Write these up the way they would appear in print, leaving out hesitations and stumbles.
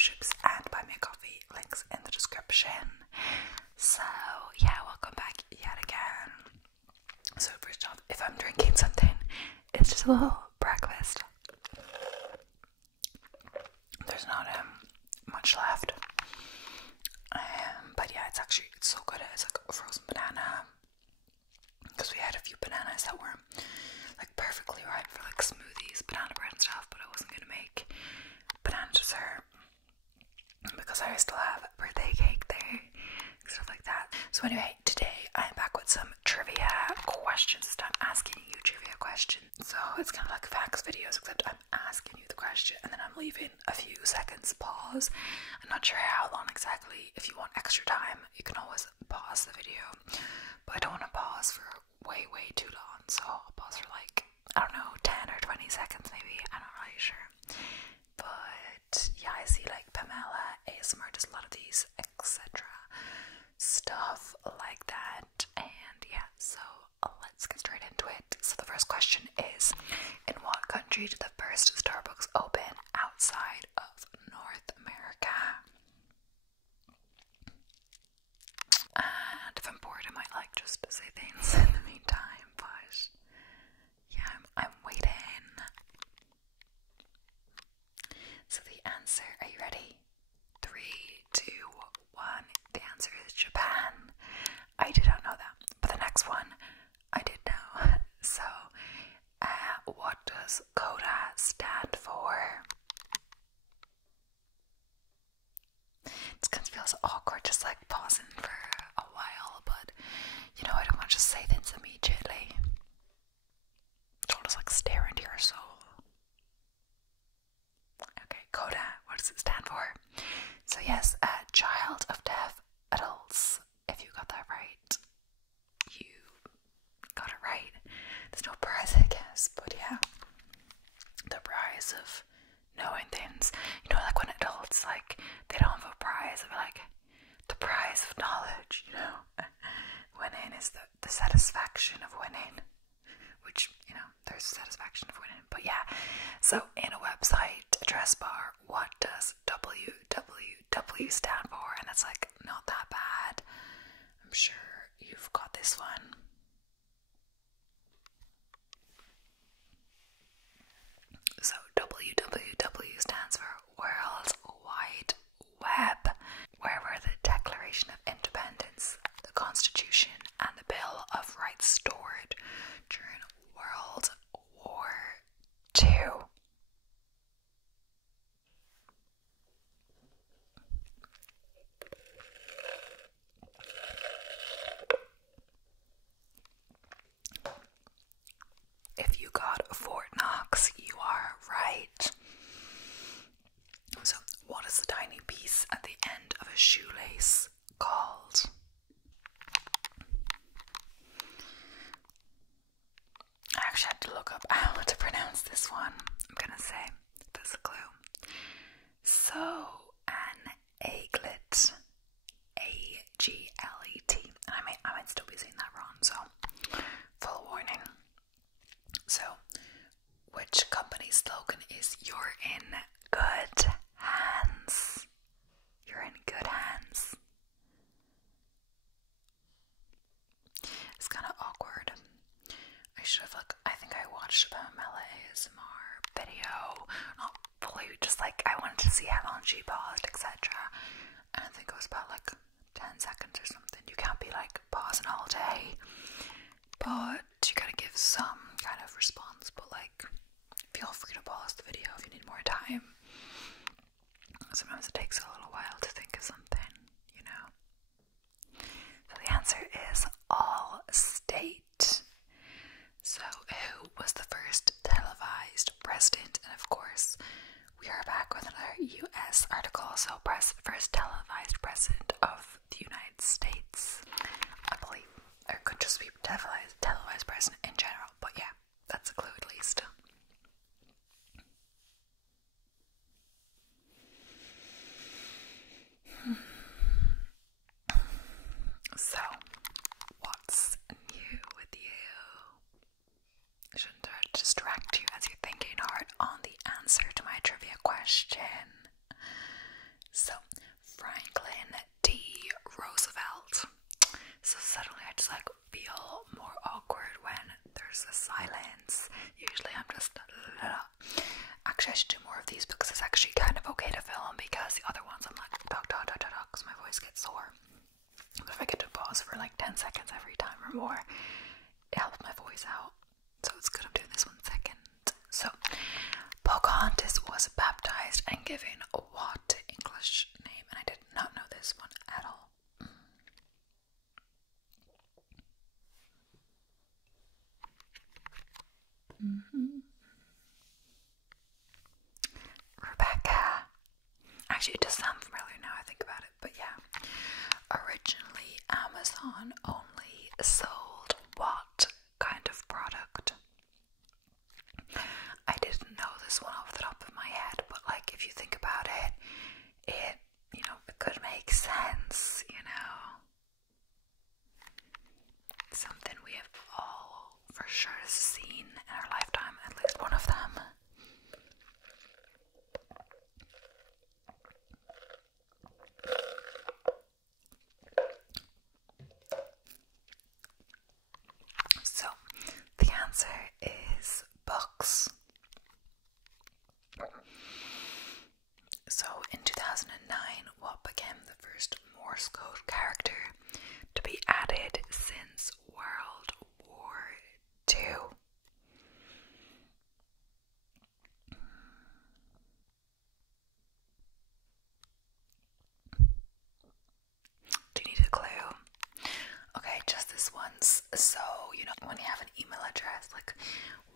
memberships and buy me a coffee. Links in the description. So yeah, welcome back yet again. So first off, if I'm drinking something, it's just a little breakfast. There's not much left. But yeah, it's so good. It's like a frozen banana, because we had a few bananas that were like perfectly right for like smoothies, banana bread and stuff, but I wasn't gonna make banana dessert because I still have birthday cake there, stuff like that. So anyway, today I'm back with some trivia questions. This time asking you trivia questions. So it's kind of like facts videos, except I'm asking you the question and then I'm leaving a few seconds pause. I'm not sure how long exactly. If you want extra time, you can always pause the video, but I don't want to pause for way too long, so I'll pause for like, I don't know, 10 or 20 seconds maybe. I'm not really sure. But yeah, I see like Pamela ASMR does a lot of these, etc. stuff like that. And yeah, so let's get straight into it. So the first question is, in what country did the first Starbucks open outside of North America? And if I'm bored, I might like just say things in the meantime, but yeah, I'm waiting. So the answer, are you ready? 3, 2, 1. The answer is Japan. I did not know that, but the next one I did know. So, what does CODA stand for? It kind of feels awkward just like pausing for a while, but you know, I don't want to just say things immediately. Don't just like stare into your soul. Okay, CODA, what does it stand for? So yes, Child of Deaf Adults. If you got that right, you got it right. There's no prize, I guess, but yeah, the prize of knowing things. You know, like when adults, like, they don't have a prize, they're like, the prize of knowledge, you know. Winning is the satisfaction of winning, which, you know, there's satisfaction of winning. But yeah, so in a website address bar, what does www stand for? And it's like not that bad. I'm sure you've got this one. So www stands for World Wide Web. Where were the Declaration of Independence, the Constitution, and the Bill of Rights stored during World War II? If you got Fort Knox, you are right. So, what is the tiny piece at the end of a shoelace called? I actually had to look up how to pronounce this one. I'm gonna say there's a clue. So, an aglet, AGLET, and I might still be saying that wrong. So, full warning. So, which company's slogan is "You're in good hands"? You're in good hands. It's kind of awkward. I should have, like, I think I watched a Pamela ASMR video, not fully, just like I wanted to see how long she paused, etc. And I think it was about like 10 seconds or something. You can't be like pausing all day, but you gotta give some kind of response. But like, feel free to pause the video if you need more time. Sometimes it takes a little while to think of something, you know. So the answer is Allstate. So who was the first televised president? And of course, we are back with another US article. So first televised president of the United States, I believe. Or it could just be televised president in general. But yeah, that's a clue at least. So, what's new with you? I shouldn't distract you as you're thinking hard on the answer to my trivia question. more. It helps my voice out, so it's good I'm doing this 1 second. So, Pocahontas was baptized and given what English name? And I did not know this one at all. Rebecca. Actually, it does sound familiar now I think about it, but yeah. Originally, Amazon only sold what kind of product? I didn't know this one off the top of my head, but like if you think about it, it could make sense, Something we have all for sure seen in our lifetime, at least one of them. So, the answer is books. So, in 2009, what became the first Morse code character to be added since World War II? Do you need a clue? Okay, just this once. So, when you have an email address, like,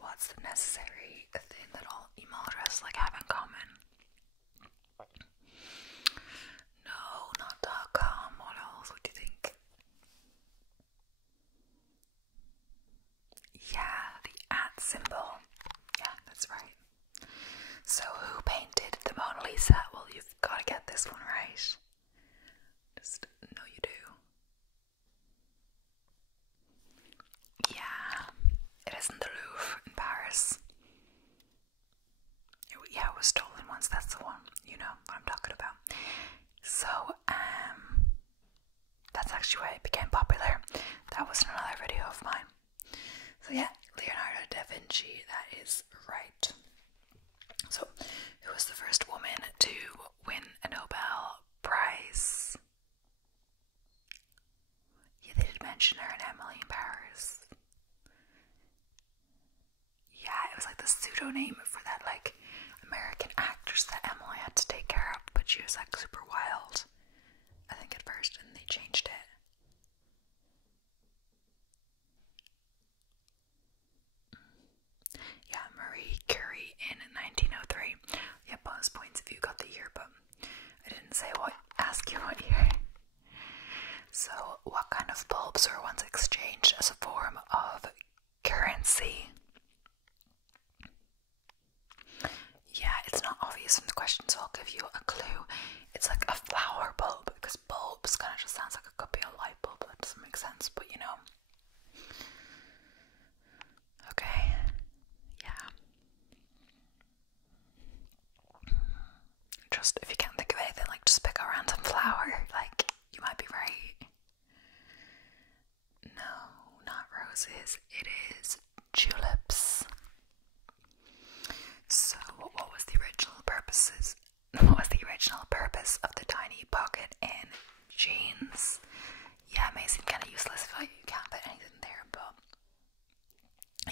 what's the necessary thing that all email addresses like have in common? No, not .com. What else would you think? Yeah, the @ symbol. Yeah, that's right. So, who painted the Mona Lisa? Well, you've got to get this one right. Just know you do. Yeah, it is in the Louvre in Paris. Yeah, it was stolen once, that's the one. You know what I'm talking about. So, that's actually why it became popular. That was another video of mine. So yeah, Leonardo da Vinci, that is right. So, who was the first woman to win a Nobel Prize? Yeah, they did mention her in Emily in Paris. Yeah, it was like the pseudonym for that like American actress that Emily had to take care of, but she was like super wild, I think, at first, and they changed it. Yeah, Marie Curie in 1903. Yeah, bonus points if you got the year, but I didn't ask you what year. So, what kind of bulbs were once exchanged as a form of currency? Yeah, it's not obvious from the question, so I'll give you a clue. It's like a flower bulb, because bulbs kind of just sounds like it could be a light bulb. That doesn't make sense, but Okay, yeah. Just, if you can't think of anything, like, just pick a random flower. Like, you might be right. No, not roses. It is tulips. So, what was the original purpose of the tiny pocket in jeans? Yeah, it may seem kind of useless if you can't put anything there, but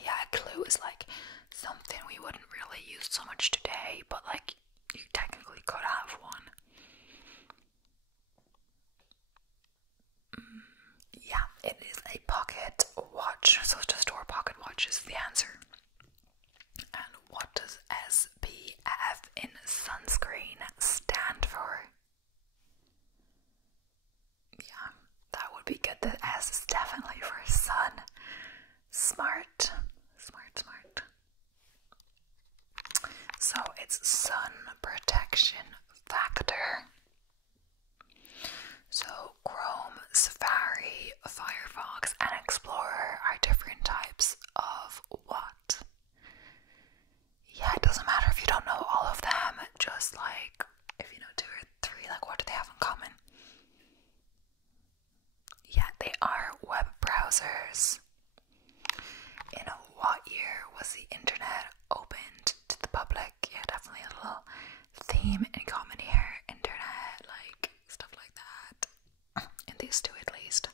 yeah, a clue is like something we wouldn't really use so much today, but like you technically could have one. Yeah, it is a pocket watch, so to store pocket watch is the answer. And what does SPF in sunscreen stand for? Yeah, that would be good. The S is definitely for sun. Smart. So it's sun protection factor. So Chrome, Safari, Firefox, and Explorer are different types of what? Yeah, it doesn't matter if you don't know all of them, just like if you know 2 or 3, like what do they have in common? Yeah, they are web browsers. In what year was the internet opened to the public? Yeah, definitely a little theme in common here. Internet, like stuff like that. In these two at least.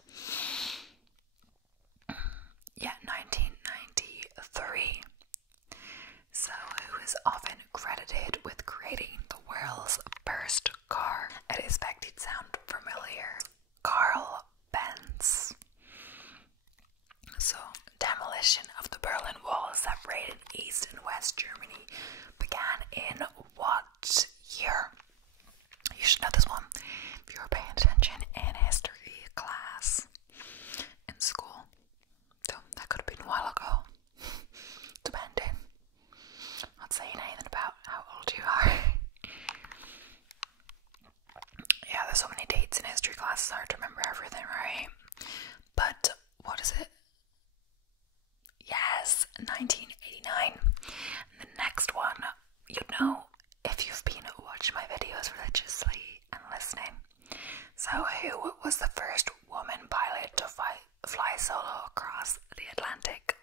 I'd expect he'd sound familiar. Karl Benz. So, demolition of the Berlin Wall separating East and West Germany began in what year? You should know this one if you were paying attention in history class in school. So that could have been a while ago. Depending. Not saying anything about how old you are. Yeah, there's so many dates in history class, it's hard to remember everything, right? But what is it? Yes, 1989. And the next one, you know, if you've been watching my videos religiously and listening. So, who was the first woman pilot to fly solo across the Atlantic?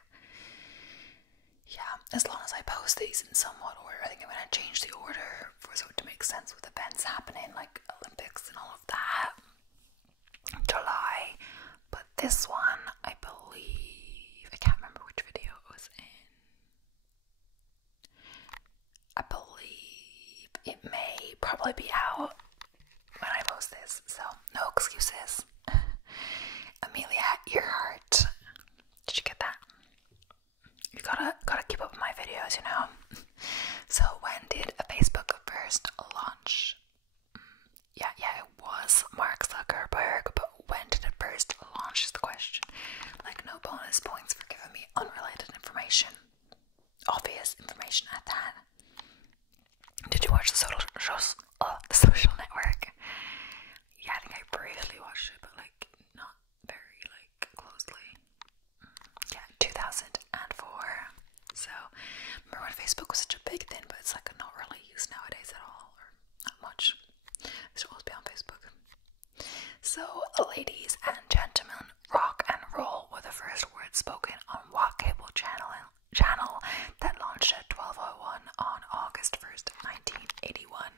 Yeah, as long as I post these in somewhat order, I think I'm going to change the order for it to make sense with events happening, like Olympics and all of that. July. But this one, I believe, I can't remember which video it was in. I believe it may probably be out when I post this, so no excuses. Amelia Earhart. Did you get that? You gotta keep up with my videos, you know. So when did Facebook first launch? Yeah, it was Mark Zuckerberg, but when did it first launch is the question. Like, no bonus points for giving me unrelated information. Obvious information at that. Did you watch the Social Network? Yeah, I think I briefly watched it, but like not very like closely. Yeah, 2004. So remember when Facebook was such a big thing, but it's like not really used nowadays at all, or not much. I should always be on Facebook. So, ladies and gentlemen, rock and roll were the first words spoken on what cable channel that launched at 12:01 on August 1st, 1981.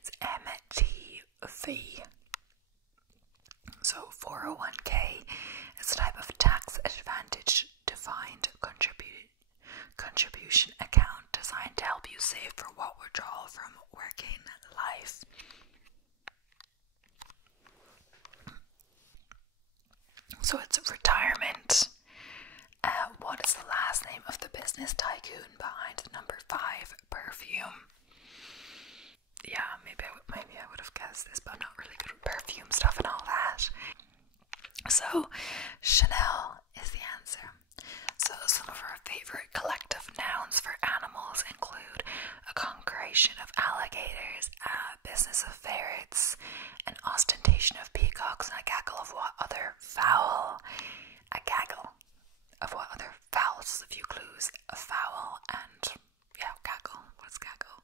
It's MTV. So 401k is a type of tax advantage defined contribution account designed to help you save for what withdrawal from working life. So it's retirement. What is the last name of the business tycoon behind the number 5 perfume? Yeah, maybe I would have guessed this, but I'm not really good with perfume stuff and all that. So Chanel is the answer. So some of our favorite collective nouns for animals include a congregation of alligators, a business of ferrets, an ostentation of peacocks, and a gaggle of what other fowl? A gaggle of what other fowls? Just a few clues. A fowl and, yeah, gaggle. What's gaggle?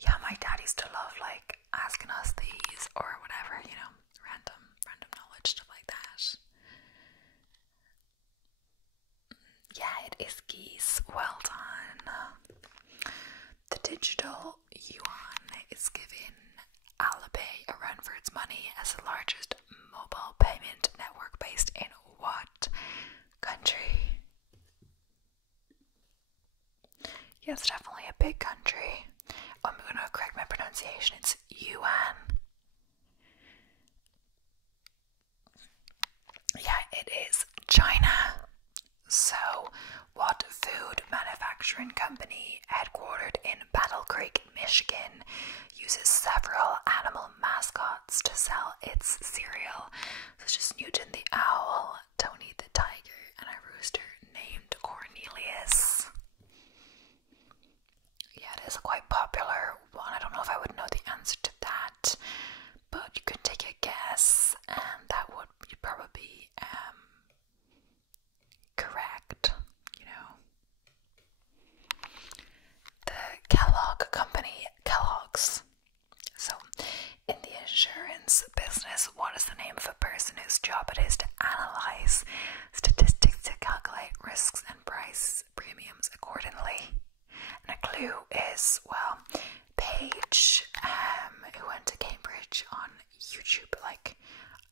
Yeah, my dad used to love, like, asking us these or whatever, you know, random knowledge, stuff like that. Yeah, it is geese. Well done. The digital yuan is giving Alipay a run for its money as the largest mobile payment network based in what country? Yes, definitely a big country. I'm going to correct my pronunciation. It's yuan. Yeah, it is China. So, what food manufacturing company headquartered in Battle Creek, Michigan, uses several animal mascots to sell its cereal, such as Newton the owl, Tony the tiger, and a rooster named Cornelius? Yeah, it is a quite popular one. I don't know if I would know the answer to that, but you could take a guess, and that would probably be correct, you know. The Kellogg Company, Kellogg's. So, in the insurance business, what is the name of a person whose job it is to analyze statistics to calculate risks and price premiums accordingly? And a clue is, well, Paige, who went to Cambridge on YouTube, like,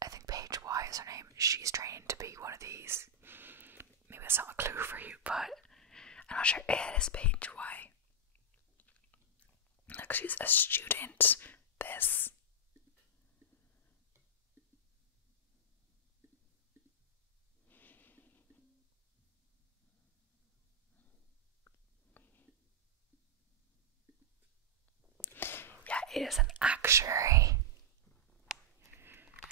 I think Paige Y is her name, she's trained to be one of these. Maybe that's not a clue for you, but I'm not sure it is Paige Y. Like, she's a student, this. it is an actuary,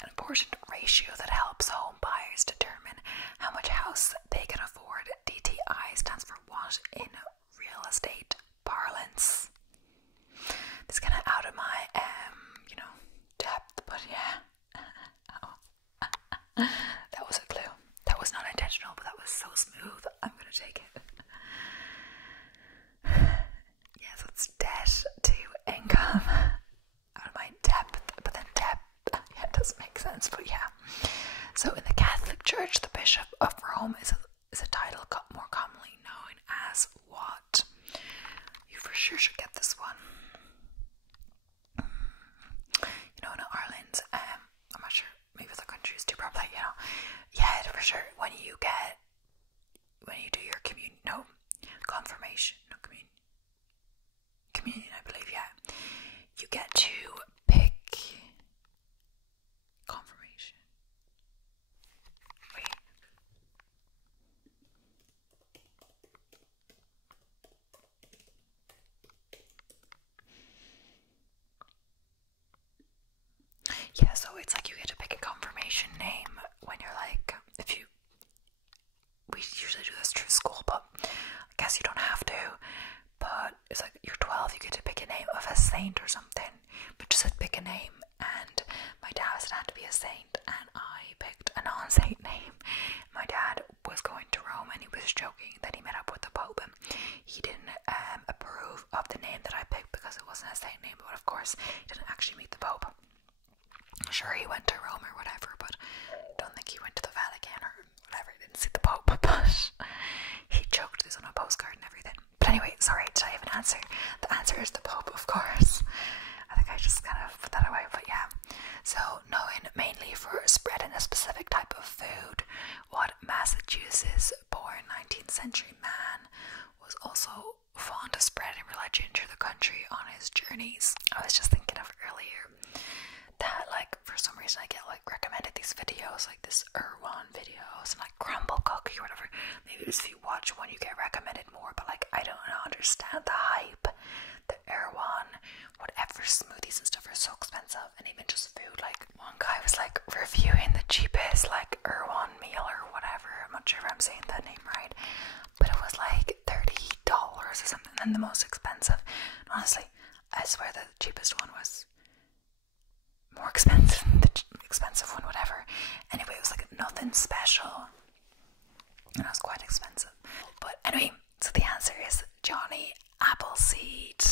an important ratio that helps home buyers determine how much house they can afford. DTI stands for what in real estate parlance? This kind of out of my, depth, but yeah. That was a clue. That was not intentional, but that was so smooth. I'm gonna take it. Yeah, so it's debt to income. Out of my depth, but then depth. Yeah, it doesn't make sense, but yeah. So in the Catholic Church, the Bishop of Rome is a title more commonly known as what? You for sure should get this one. In Ireland, I'm not sure, maybe other countries too, probably, yeah, for sure, when you do your confirmation, communion, I believe, yeah, you get to pick confirmation. Wait. Yeah, so it's like you get to pick a confirmation name when you're like, we usually do this through school, but I guess you don't have to. But it's like you're 12, you get to pick a name of a saint or something. But just said pick a name, and my dad said it had to be a saint, and I picked a non-saint name. My dad was going to Rome, and he was joking that he met up with the Pope, and he didn't approve of the name that I picked because it wasn't a saint name. But of course, he didn't actually meet the Pope. Sure, he went to Rome or whatever, but I don't think he went to the Vatican or whatever. He didn't see the Pope, but he joked this on a postcard and everything. But anyway, sorry, did I have an answer? The answer is the Pope, of course. I think I just kind of put that away, but yeah. So, known mainly for spreading a specific type of food, what Massachusetts-born 19th century man was also fond of spreading religion through the country on his journeys. I was just thinking of earlier that, like, for some reason I get, like, recommended these videos, like this Erewhon videos and, like, Crumble Cookie or whatever. Maybe just if you watch one you get recommended more, but, like, I don't understand the hype. The Erewhon, whatever, smoothies and stuff are so expensive, and even just food. Like, one guy was, like, reviewing the cheapest, like, Erewhon meal or whatever. I'm not sure if I'm saying that name right, but it was, like, $30 or something, and the most expensive. Honestly, I swear the cheapest one was more expensive than the expensive one, whatever. Anyway, it was like nothing special, and it was quite expensive. But anyway, so the answer is Johnny Appleseed.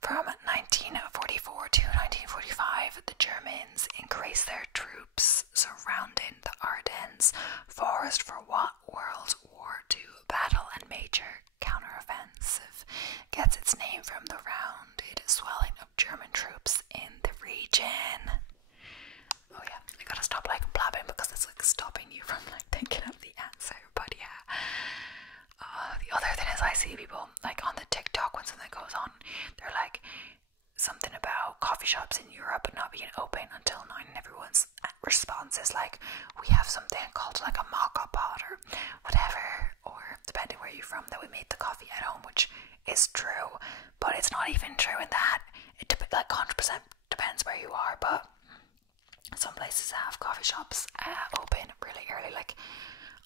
From 1944 to 1945, the Germans increased their troops surrounding the Ardennes forest for what World War II battle and major counteroffensive gets its name from the rounded swelling of German troops in the region. Oh yeah, I gotta stop like blabbing because it's like stopping you from like thinking of the answer. But yeah, the other thing is I see people like on the TikTok when something goes on, they're like something about coffee shops in Europe not being open until 9, and everyone's response is like, we have something called like a mocha pot or whatever, or depending where you're from, that we made the coffee at home, which is true, but it's not even true in that it like 100% depends where you are. But some places have coffee shops open really early. Like,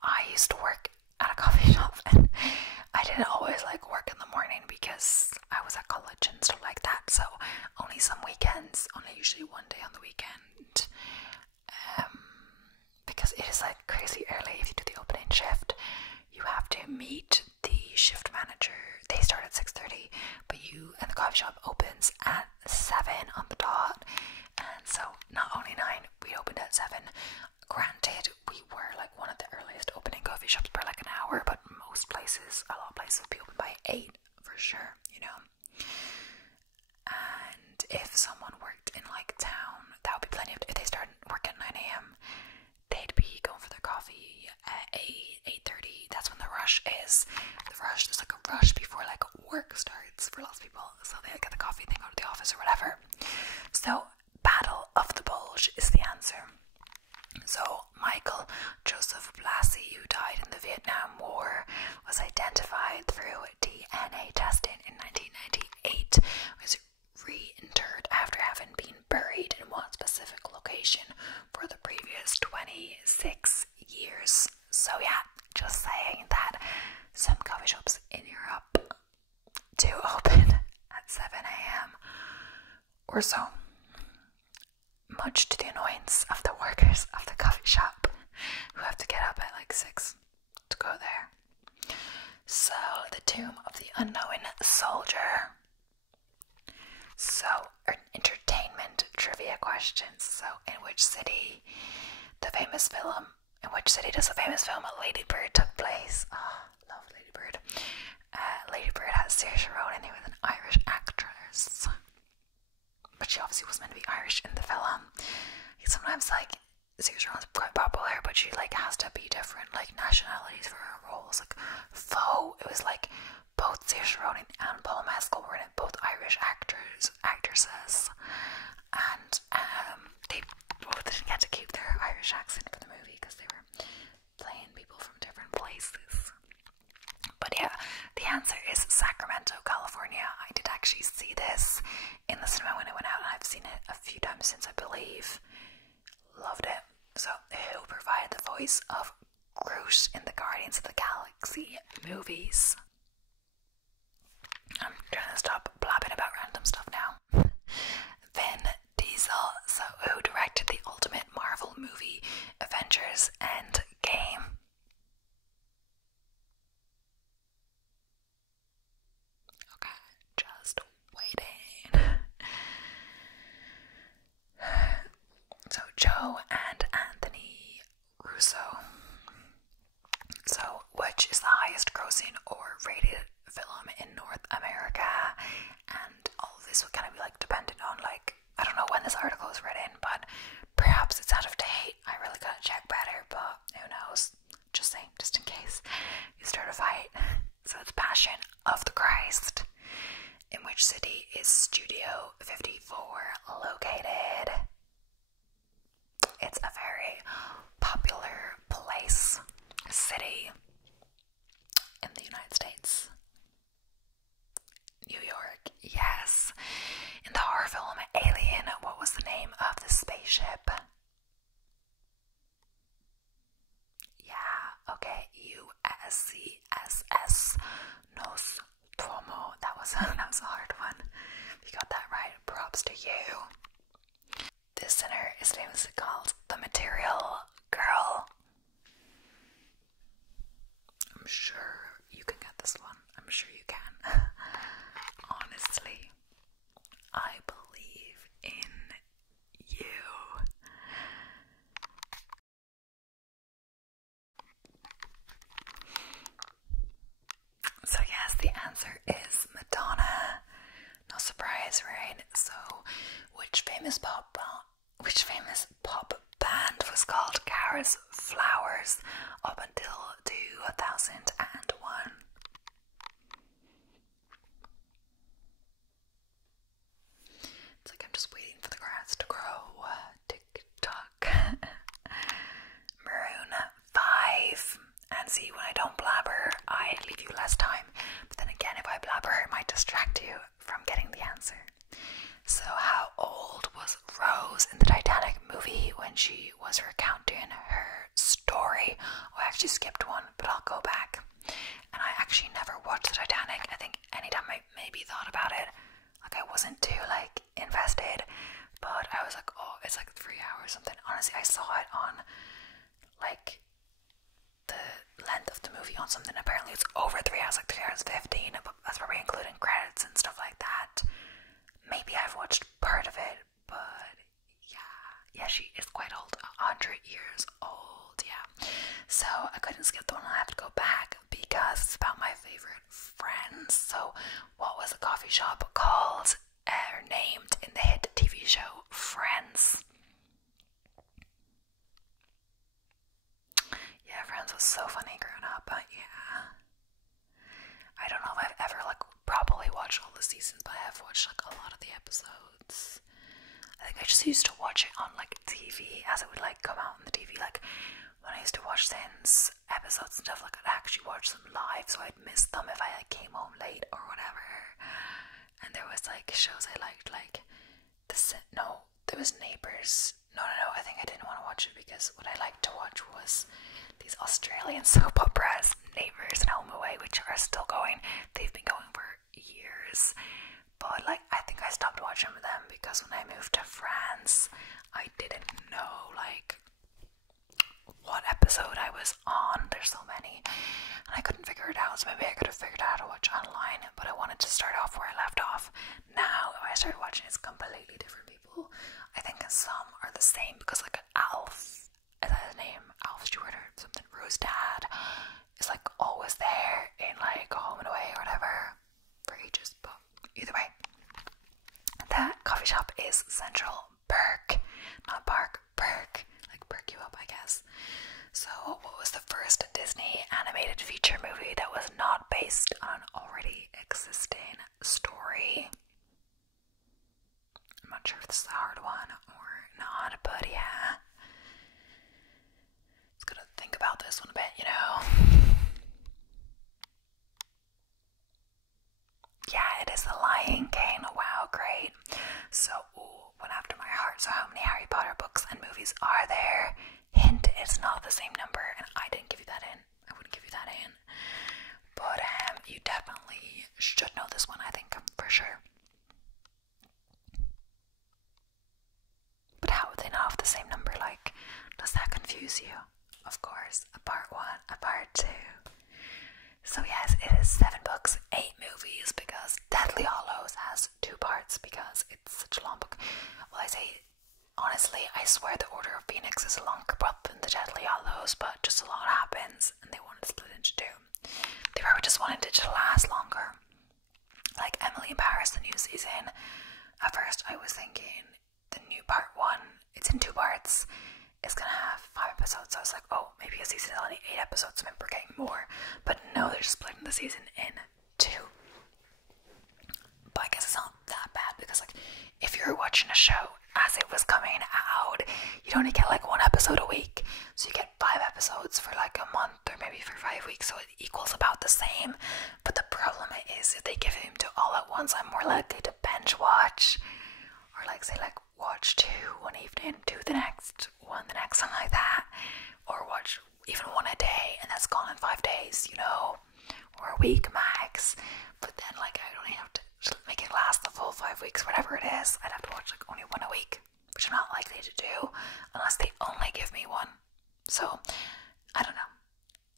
I used to work at a coffee shop, and I didn't always like work in the morning because I was at college and stuff like that, so only some weekends, only usually one day on the weekend, because it is like crazy early. If you do the opening shift, you have to meet the shift manager. They start at 6:30, but the coffee shop opens at 7 on the dot, and so not only 9, we opened at 7. Granted, we were like one of the earliest opening coffee shops by like an hour, but most places, a lot of places will be open by 8 for sure, And if someone worked in like town, that would be plenty of, if they started work at 9 a.m, they'd be going for their coffee at 8:30. That's when the rush is. There's like a rush before like work starts for lots of people, so they get the coffee and they go to the office or whatever. So buried in what specific location for the previous 26 years. So yeah, just saying that some coffee shops in Europe do open at 7 a.m. or so, much to the annoyance of the workers of the coffee shop who have to get up at like 6 to go there. So, the tomb of the unknown soldier. So, entertainment trivia questions. So, in which city does the famous film Lady Bird took place? Oh, love Lady Bird. Lady Bird has Saoirse Ronan, who was an Irish actress, but she obviously was meant to be Irish in the film. Sometimes like Saoirse Ronan's quite popular, but she like has to be different like nationalities for her roles. Like Foe, it was like both Saoirse Ronan and Paul Mescal were in it, both Irish actresses, and they both didn't get to keep their Irish accent for the movie because they were playing people from different places. But yeah, the answer is Sacramento, California. I did actually see this in the cinema when it went out, and I've seen it a few times since, I believe. Loved it. So, who provided the voice of Groot in the Guardians of the Galaxy movies? I'm trying to stop blabbing about random stuff now. Vin Diesel. So, who directed the ultimate Marvel movie, Avengers Endgame? Okay, just waiting. So, Joe and Anthony Russo. So, which is the highest grossing or rated film in North America? And all of this would kind of be like dependent on like, I don't know when this article was written, but perhaps it's out of date. I really gotta check better, but who knows? Just saying, just in case you start a fight. So it's Passion of the Christ. In which city is Studio 54 located? It's a very popular place, city in the United States. New York, yes. In the horror film Alien, what was the name of the spaceship? Yeah, okay, USCSS Nostromo. That was a hard one. You got that right. Props to you. This center is famously called the Material Girl. I'm sure you can get this one. I'm sure you can. Honestly, I believe in you. So yes, the answer is Madonna. No surprise, right? So, which famous pop band was called Kara's Flowers up until 2001? It's like I'm just waiting for the grass to grow. Tick tock. Maroon 5. And see, when I don't blabber, I leave you less time. But then again, if I blabber, it might distract you from getting the answer. So, how old was Rose in the Titanic movie when she was recounting her story? Oh, I actually skipped one, but I'll go back. And I actually never watched the Titanic. I think anytime I maybe thought about it, like I wasn't too like invested, but I was like, oh, it's like 3 hours or something. Honestly, I saw it on like the length of the movie on something. Apparently it's over 3 hours, like 3 hours 15, but that's probably including credits and stuff like that. Maybe I've watched part of it, but yeah, she is quite old, 100 years old, yeah. So I couldn't skip the one. I have to go back because it's about my favorite friends. So what was the coffee shop called or named in the hit TV show Friends? Yeah, Friends was so funny growing up, but yeah. I don't know if I've ever like properly watched all the seasons, but I have watched like a lot of the episodes. I think I just used to watch it on like TV as it would like come out on the TV. Like when I used to watch Sims episodes and stuff, like I'd actually watch them live, so I'd miss them if I like came home late or whatever. And there was like shows I liked, like there was Neighbours. No, I think I didn't want to watch it because what I liked to watch was these Australian soap operas, Neighbours and Home Away, which are still going. They've been going for years. But like, I think I stopped watching them because when I moved to France, I didn't know like what episode I was on. There's so many, and I couldn't figure it out. So maybe I could have figured out how to watch online, but I wanted to start off where I left off. Now, if I started watching, it's completely different people. I think some are the same because like Alf, is that his name? Alf Stewart or something. Rue's dad is like always there in like Home and Away or whatever for ages. But either way, the coffee shop is Central Perk, not Park, Perk, like perk you up, I guess. So, what was the first Disney animated feature movie that was not based on an already existing story? I'm not sure if this is a hard one or not, but yeah. Just gotta think about this one a bit, you know. Yeah, it is The Lion King. Wow, great. So, went after my heart. So, how many Harry Potter books and movies are there? Hint, it's not the same number, and I didn't give you that in. I wouldn't give you that in. But you definitely should know this one, I think, for sure. But how would they not have the same number? Like, does that confuse you? Of course, a part 1, a part 2. So yes, it is 7 books, 8 movies, because Deathly Hallows has 2 parts because it's such a long book. Well, I say, honestly, I swear the Order of Phoenix is a longer book than the Deathly Hallows, but just a lot happens, and they wanted to split it into 2. They probably just wanted it to last longer. Like Emily in Paris, the new season. At first, I was thinking the new part 1, it's in 2 parts. It's gonna have 5 episodes, so I was like, oh, maybe a season is only 8 episodes, maybe we're getting more. But no, they're just splitting the season in 2. But I guess it's not that bad because, like, if you're watching a show as it was coming out, you'd only get like 1 episode a week, so you get 5 episodes for like a month or maybe for 5 weeks, so it equals about the same. But the problem is, if they give him to all at once, I'm more likely to binge watch, or like say like watch 2 one evening, 2 the next, 1 the next, something like that, or watch even 1 a day, and that's gone in 5 days, you know, or a week max. But then like I'd only have to make it last the full 5 weeks, whatever it is. I'd have to watch like only 1 a week, which I'm not likely to do unless they only give me 1. So I don't know.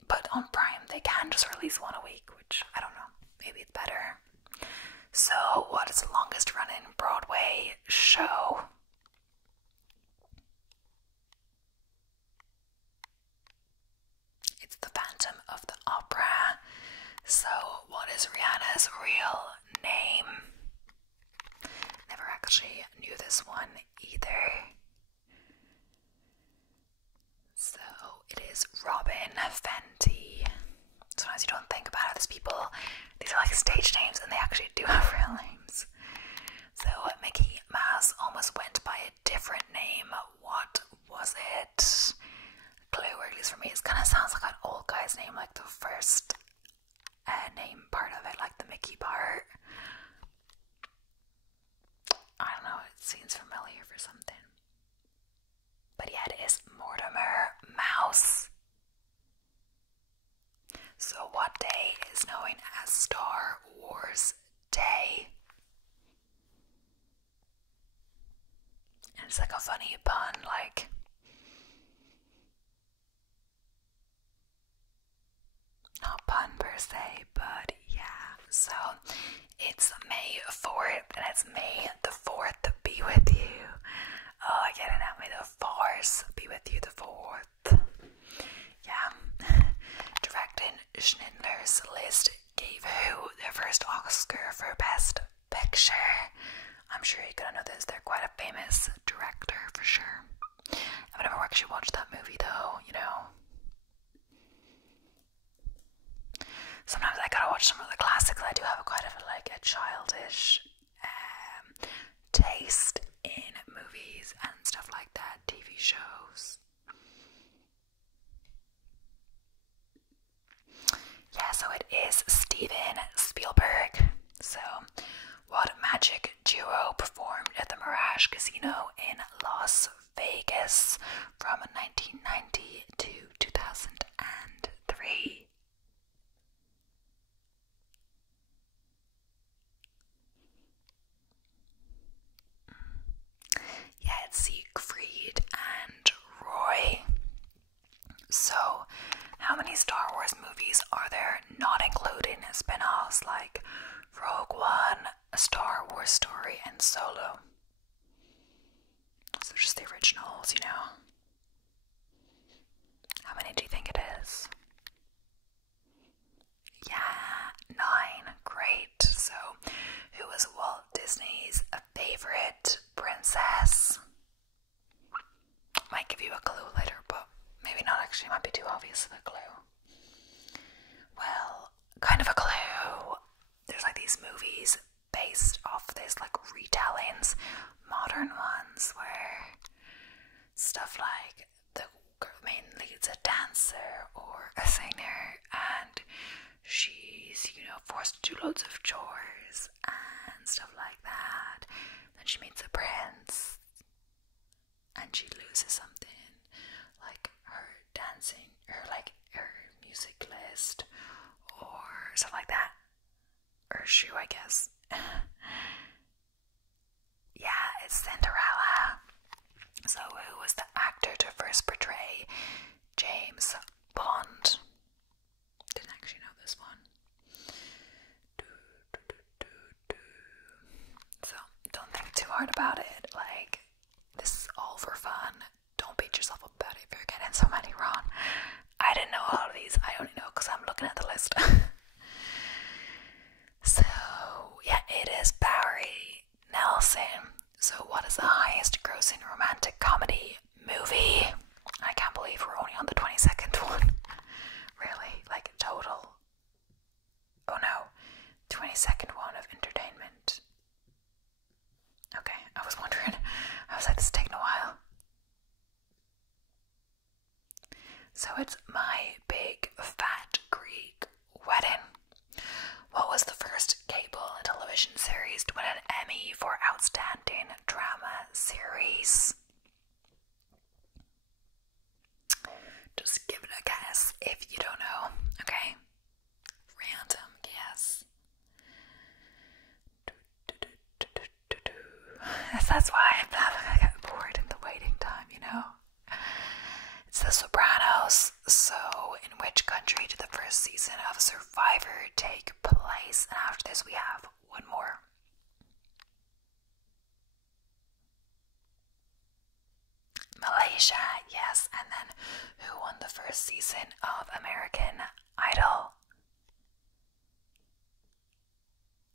But on Prime they can just release 1 a week, which I don't know. Maybe it's better. So what is the longest running Broadway show? It's The Phantom of the Opera. So what is Rihanna's real name? Never actually knew this one either. So it is Robin Fenty. Sometimes you don't think about it. These are like stage names, and they actually do have real names. So Mickey Mouse almost went by a different name. What was it? Clue, or at least for me, it kind of sounds like an old guy's name, like the first name part of it, like the Mickey part. I don't know, it seems familiar for something. But yeah, it is Mortimer Mouse. So what day is known as Star Wars Day? And it's like a funny pun, like not pun per se, but yeah. So it's May 4th, and it's May the 4th be with you. Oh, I get it now. May the Force be with you, the 4th. Yeah. Directing Schindler's List gave who their first Oscar for Best Picture? I'm sure you gotta know this. They're quite a famous director for sure. I've never actually watched that movie though, you know. Sometimes I gotta watch some of the classics. I do have quite a childish taste in movies and stuff like that, TV shows. Yeah, so it is Steven Spielberg. So, what magic duo performed at the Mirage Casino in give you a clue later, but maybe not actually, might be too obvious of a clue. Well, kind of a clue. There's like these movies based off this, like retellings, modern ones, where stuff like the main lead's a dancer or a singer, and she's, forced to do loads of chores and stuff like that. Then she meets a prince, and she loses something, like her dancing, or like her music list, or stuff like that, or shoe, I guess. Yeah, it's Cinderella. So who was the actor to first portray James Bond? Didn't actually know this one. So don't think too hard about it. Like, this is all for fun. Don't beat yourself up about it if you're getting so many wrong. I didn't know all of these. I only know because I'm looking at the list. So yeah, it is Barry Nelson. So what is the highest grossing romantic comedy movie? I can't believe we're only on the 22nd one. Really? Like total? Oh no. 22nd one of entertainment. Okay, I was wondering. I was like, this is taking a while. So it's My Big Fat Greek Wedding. What was the first cable television series to win an Emmy for Outstanding Drama Series? Just give it a guess if you don't know, okay? Random guess. That's why I got bored in the waiting time, It's The Sopranos. So, in which country did the first season of Survivor take place? And after this, we have one more. Malaysia, yes. And then, who won the first season of American Idol?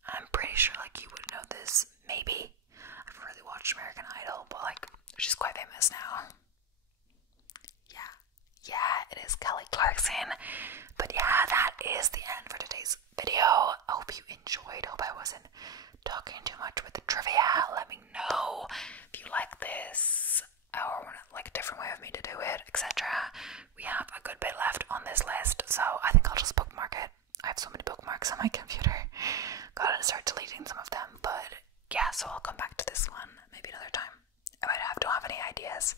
I'm pretty sure, like, you would know this. Maybe. I've really watched American Idol, but, like, she's quite famous now. Yeah, it is Kelly Clarkson. But yeah, that is the end for today's video. I hope you enjoyed. Hope I wasn't talking too much with the trivia. Let me know if you like this or like a different way of me to do it, etc. We have a good bit left on this list, so I think I'll just bookmark it. I have so many bookmarks on my computer. Gotta start deleting some of them, but yeah, so I'll come back to this one maybe another time. If I don't have any ideas.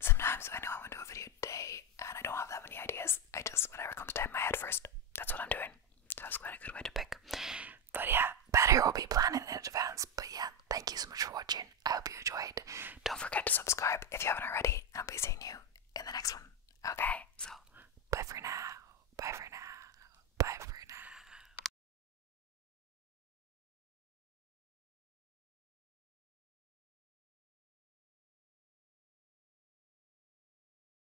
Sometimes I know I want to do a video today and I don't have that many ideas. I just, whatever comes to my head first, that's what I'm doing. So that's quite a good way to pick. But yeah, better will be planning in advance. But yeah, thank you so much for watching. I hope you enjoyed. Don't forget to subscribe if you haven't already.